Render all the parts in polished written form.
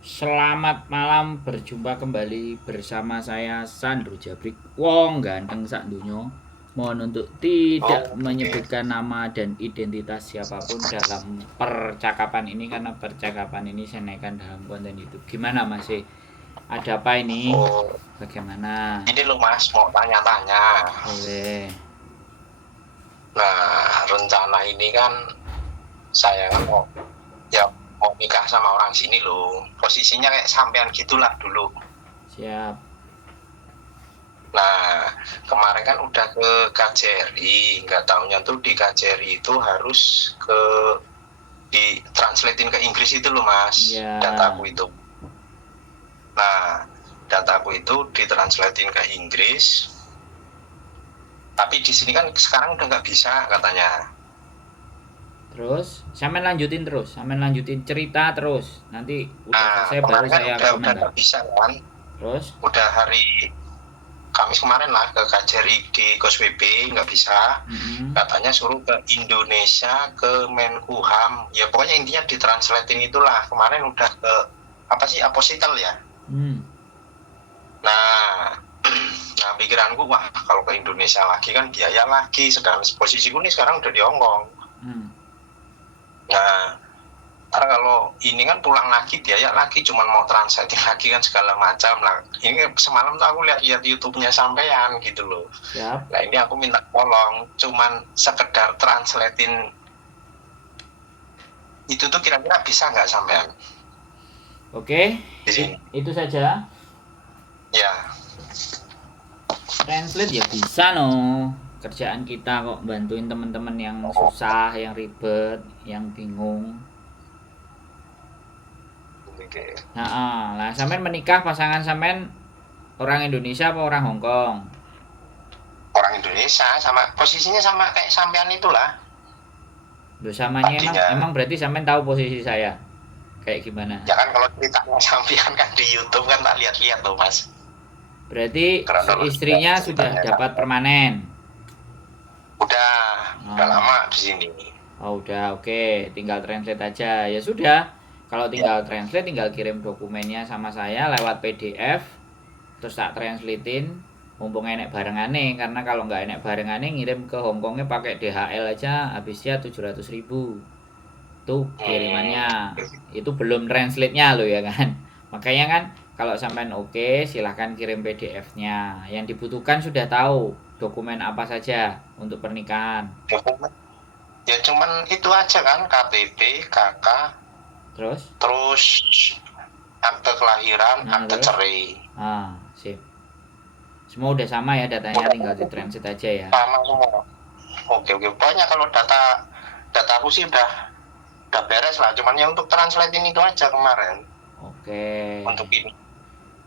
Selamat malam, berjumpa kembali bersama saya Sandro Jabrik Wong ganteng sak dunyo. Mohon untuk tidak Oke. menyebutkan nama dan identitas siapapun dalam percakapan ini karena percakapan ini saya naikkan dalam konten YouTube. Gimana masih? Ada apa ini? Oh, Bagaimana? ini loh Mas, mau tanya-tanya. Boleh. Nah, rencana ini kan saya kan mau nikah sama orang sini loh. Posisinya kayak sampean gitulah dulu. Siap. Nah, kemarin kan udah ke KJRI, nggak taunya tuh di KJRI itu harus ditranslatein ke Inggris itu loh Mas, Ya. dataku itu. Nah, dataku itu ditranslatein ke Inggris. Tapi di sini kan sekarang udah nggak bisa katanya. Terus, sampean lanjutin cerita terus. Nanti udah selesai baru kemarin kan saya udah komentar. nggak bisa kan. Terus, Udah hari Kamis kemarin lah ke KJRI di KOSWB nggak bisa. Katanya suruh ke Indonesia, ke Menkumham. Ya pokoknya intinya ditranslatein itulah. Kemarin udah ke apa sih, Apositel ya. Nah, nah pikiranku, wah kalau ke Indonesia lagi kan biaya lagi. Sedangkan posisiku nih sekarang udah di Hongkong. Nah, karena kalau ini kan pulang lagi biaya lagi, cuman mau translate lagi kan segala macam lah. Ini semalam tuh aku lihat YouTube-nya sampean gitu loh. siap. Nah ini aku minta tolong, cuman sekedar translatein itu tuh kira-kira bisa nggak sampean? Oke, Di sini. itu saja. Ya. Translate ya bisa no. Kerjaan kita kok bantuin teman-teman yang susah, yang ribet, yang bingung. Oke. Nah, sampean menikah pasangan sampean orang Indonesia apa orang Hong Kong? Orang Indonesia, sama posisinya sama kayak sampean itulah. Loh, samanya Tadinya. emang berarti sampean tahu posisi saya kayak gimana? Ya kan kalau ceritanya sampean kan di YouTube kan tak lihat-lihat tuh Mas. Berarti istrinya sudah dapat permanen. Udah lama di sini. Oh udah, oke. Tinggal translate aja. Ya sudah. Kalau tinggal translate, tinggal kirim dokumennya sama saya lewat PDF. Terus tak translatein. Mumpung enek barengane, karena kalau nggak enek barengane ngirim ke Hongkongnya pakai DHL aja habisnya 700.000. Itu kirimannya. Itu belum translate-nya loh ya kan. Makanya kan kalau sampean oke, silahkan kirim PDF-nya. Yang dibutuhkan sudah tahu dokumen apa saja untuk pernikahan. Dokumen ya cuman itu aja kan, KTP, KK, terus akte kelahiran, akte cerai. Sip. Semua udah sama ya datanya, tinggal di transit aja ya. Sama semua. Oke. Pokoknya kalau data aku sih udah beres lah. Cuman ya untuk translate ini itu aja kemarin. Oke. Untuk ini.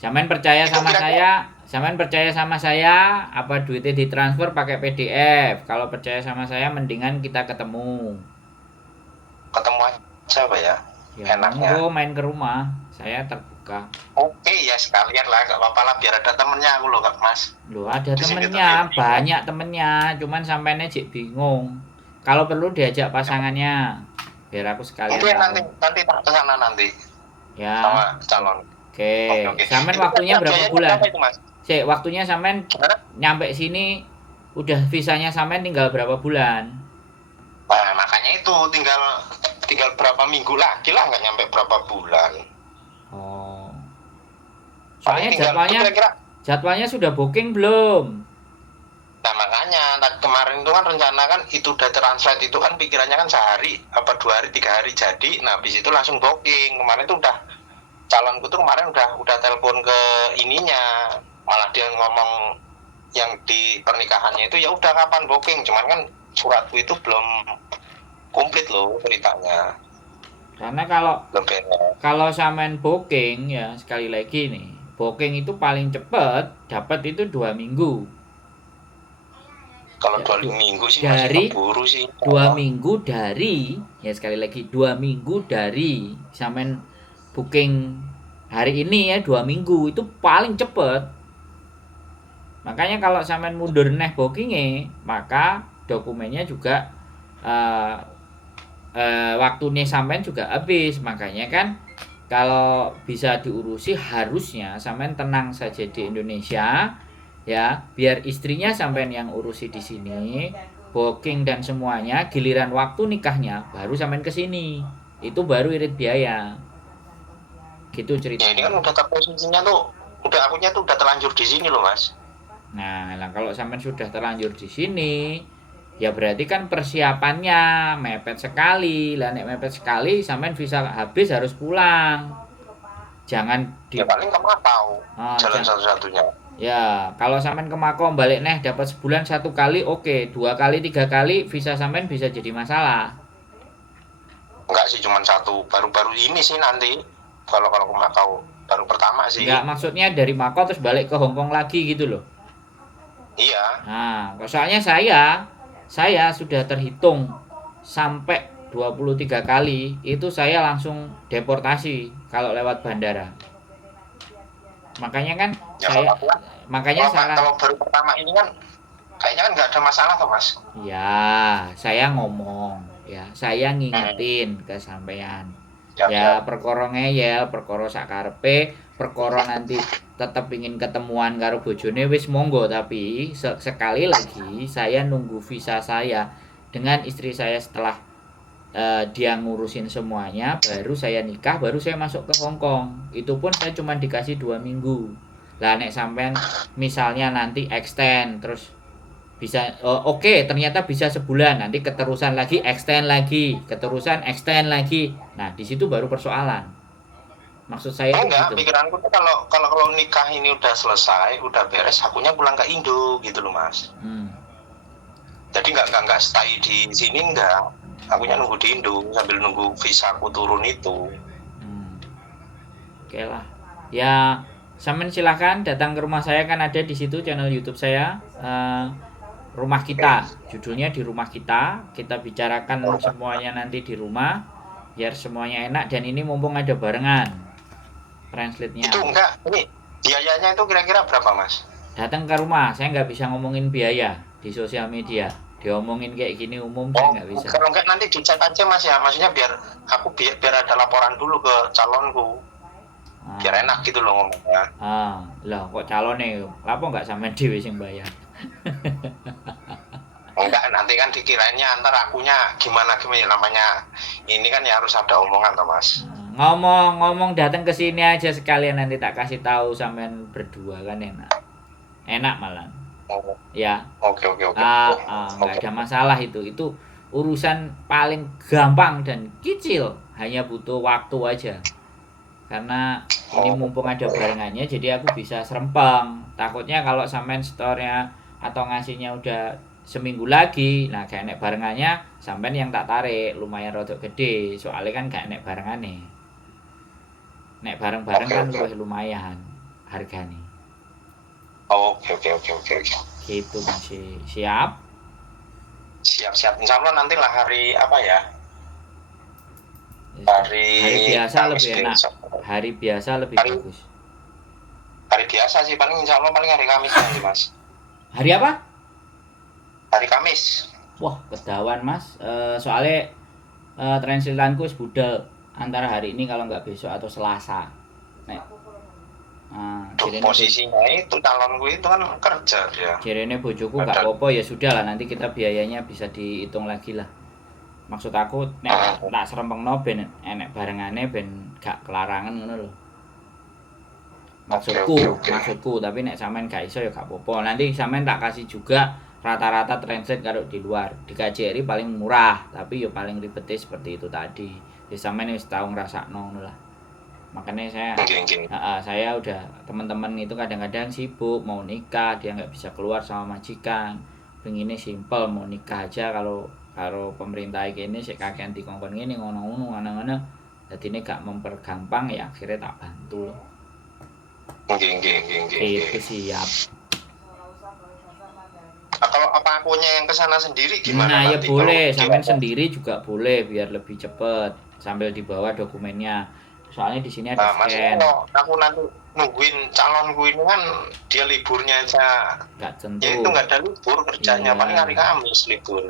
Sampean percaya sama saya? Sampean percaya sama saya? Apa duitnya ditransfer pakai PDF? Kalau percaya sama saya, mendingan kita ketemu. Ketemu aja Pak ya? Ya, enaknya. monggo main ke rumah. Saya terbuka. Oke ya sekalian lah, gak apa-apa lah biar ada temennya aku loh Kak Mas. Loh ada temennya, banyak temennya. Cuman sampeannya cik bingung. Kalau perlu diajak pasangannya. Biar aku sekalian Oke, tahu. nanti tak kesana nanti. Ya. Sama calon. Oke. Sampean waktunya berapa bulan? Cek, waktunya sampean nyampe sini udah visanya sampean tinggal berapa bulan? Nah, makanya itu tinggal berapa minggu lagi lah, nggak nyampe berapa bulan. Oh. Soalnya jadwalnya sudah booking belum? Nah makanya kemarin itu kan rencana kan itu udah translate itu kan pikirannya kan sehari apa 2 hari 3 hari jadi. Nah habis itu langsung booking. Kemarin tuh udah calonku tuh kemarin udah telepon ke ininya, malah dia ngomong yang di pernikahannya itu ya udah kapan booking, cuman kan suratku itu belum komplit loh ceritanya. Karena kalau sampean booking ya sekali lagi nih, booking itu paling cepat dapat itu 2 minggu. Kalau 2 minggu sih dari masih keburu sih. 2 minggu dari ya sekali lagi 2 minggu dari sampean booking hari ini ya 2 minggu itu paling cepet. Makanya kalau sampean mundur neh bookingnya, maka dokumennya juga waktunya sampean juga habis. Makanya kan kalau bisa diurusi harusnya sampean tenang saja di Indonesia ya, biar istrinya sampean yang urusi di sini, booking dan semuanya, giliran waktu nikahnya baru sampean ke sini. Itu baru irit biaya. Gitu Ya ini kan ceritanya. udah posisinya tuh, udah akunya tuh udah terlanjur di sini loh mas. Nah, kalau sampean sudah terlanjur di sini, ya berarti kan persiapannya mepet sekali. Lah nek mepet sekali sampean visa habis harus pulang. Jangan di Ya paling ke Makau, ah, jalan ja- satu-satunya. ya, kalau sampean ke Makom balik neh dapat sebulan satu kali, oke, dua kali, tiga kali visa sampean bisa jadi masalah. Enggak sih, cuma satu, baru-baru ini sih nanti. Kalau ke Makau, baru pertama Enggak, sih. maksudnya dari Makom terus balik ke Hong Kong lagi gitu loh. Iya, Nah, soalnya saya sudah terhitung sampai 23 kali itu saya langsung deportasi kalau lewat bandara. Makanya kan ya kalau saya aku kan, makanya saran kalau baru pertama ini kan, kayaknya kan nggak ada masalah tuh mas. ya, saya ngomong ya, saya Hmm, ngingetin ke sampean. siap Ya siap. perkara ngeyel, perkara sakarepe, perkara nanti tetep ingin ketemuan karo bojone wis monggo, tapi sekali lagi saya nunggu visa saya dengan istri saya setelah dia ngurusin semuanya baru saya nikah, baru saya masuk ke Hong Kong. Itu pun saya cuma dikasih 2 minggu. Lah nek sampean misalnya nanti extend terus bisa oke, ternyata bisa sebulan, nanti keterusan lagi extend lagi, keterusan extend lagi. Nah di situ baru persoalan, maksud saya tuh Enggak, gitu. pikiranku tuh kalau nikah ini udah selesai, udah beres, akunya pulang ke Indo gitu loh mas. Hmm. Jadi nggak stay di sini enggak. Akunya nunggu di Indo sambil nunggu visa aku turun itu. Hmm. Oke lah ya, sampean silahkan datang ke rumah saya, kan ada di situ channel YouTube saya, rumah kita, judulnya di rumah kita bicarakan semuanya nanti di rumah biar semuanya enak, dan ini mumpung ada barengan translate-nya. Itu enggak, ini biayanya itu kira-kira berapa mas? Datang ke rumah, saya nggak bisa ngomongin biaya di sosial media, diomongin kayak gini umum saya Oh, nggak bisa. kalau enggak nanti dicek aja mas ya, maksudnya biar aku biar ada laporan dulu ke calonku, biar Ah, enak gitu loh ngomongnya. lah kok calon nih, lapo nggak sampean dhewe sing bayar. Enggak, nanti kan dikirainnya antar akunya gimana gimana namanya. Ini kan ya harus ada omongan toh mas. Ngomong-ngomong datang ke sini aja sekalian, nanti tak kasih tahu sampean berdua kan enak. Enak malah. Oh, Ya. oke oke oke. Nggak Oke. ada masalah itu. Itu urusan paling gampang dan kecil, hanya butuh waktu aja. Karena ini Oh, mumpung ada barengannya jadi aku bisa serempeng. Takutnya kalau sampean store-nya atau ngasihnya udah seminggu lagi, nah kayak nek barengannya sampean yang tak tarik lumayan rodok gede, soalnya kan kayak nek barengane. Nek bareng-bareng oke kan oke. luwih lumayan harganya. Oke oke oke oke oke. Gitu masih siap. Siap siap. Insya Allah nanti lah hari apa ya? Hari Hari biasa Kamis lebih enak. besok. Hari biasa lebih Hari bagus. hari biasa sih paling insya Allah paling hari Kamis nanti mas. Hari apa? Hari Kamis. Wah, kedawan Mas. Soalnya translatanku wis budal antara hari ini kalau nggak besok atau Selasa. Nek Tuh, posisinya itu calonku itu kan kerja dia. Jerene bojoku nggak Ada. apa-apa ya sudahlah, nanti kita biayanya bisa dihitung lagi lah. Maksud aku nek tak serempengno ben enek barengane ben gak kelarangan ngono lho. Maksudku, Oke, oke, oke. maksudku, tapi nek sampean gak iso ya gak apa-apa. Nanti sampean tak kasih juga rata-rata translate kalau di luar. Di KJRI paling murah, tapi yo paling ribetnya seperti itu tadi. Ya sampean wis tau ngrasakno ngono lah. Makanya saya udah, teman-teman itu kadang-kadang sibuk mau nikah, dia nggak bisa keluar sama majikan, pengennya simple mau nikah aja, kalau pemerintah ini sih kakean dikongkon ini ngono-ngono ngono-ngono, jadi ini gak mempergampang, ya akhirnya tak bantu loh. Itu siap. Kalau apa akunya yang kesana sendiri gimana Nah ya nanti? boleh, Kalau sampean dia- sendiri juga boleh biar lebih cepet sambil dibawa dokumennya. Soalnya di sini ada Nah, maksudnya scan, kalau aku nanti nungguin calonku ini kan dia liburnya aja, nggak ya itu tentu. nggak ada libur kerjanya, Iya. paling hari Kamis libur.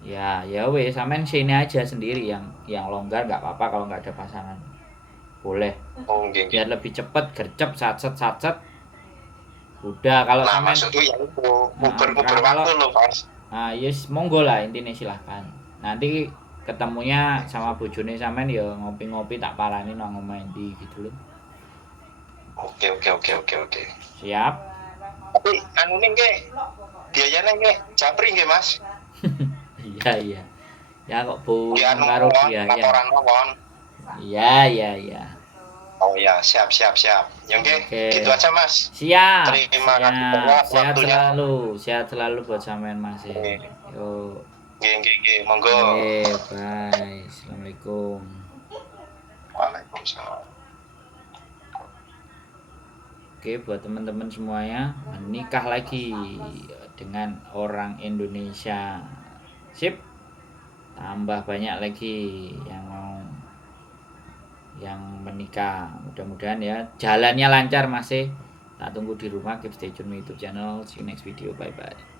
Ya wes, sampean sini aja sendiri yang longgar nggak apa-apa kalau nggak ada pasangan. boleh. Oh, nggih. Biar lebih cepet, gercep, sacet. Udah kalau Nah, sampean maksudku ya itu, Nah, uber kalau- waktu loh, Mas. yes monggo lah intinya silahkan. Nanti ketemunya sama bojone sampean ya ngopi-ngopi tak parani nang omahe ndi gitu loh. Oke. Siap. Tapi anu nih nggih, biayanya nggih japri nggih, Mas. Iya. Ya kok Di bohong anu karo mawon, biaya. laporan mawon. Iya. Oh ya, siap. Ya nggih, Oke. gitu aja, Mas. Siap. Terima kasih banyak Sehat waktunya. selalu buat sampean Mas ya. Oke. Yo. Nggih, monggo. Bye. Assalamualaikum. Waalaikumsalam. Oke, buat teman-teman semuanya, menikah lagi dengan orang Indonesia. Sip. Tambah banyak lagi yang menikah. Mudah-mudahan ya jalannya lancar masih. Tak tunggu di rumah, keep stay tune YouTube channel. See you next video. Bye bye.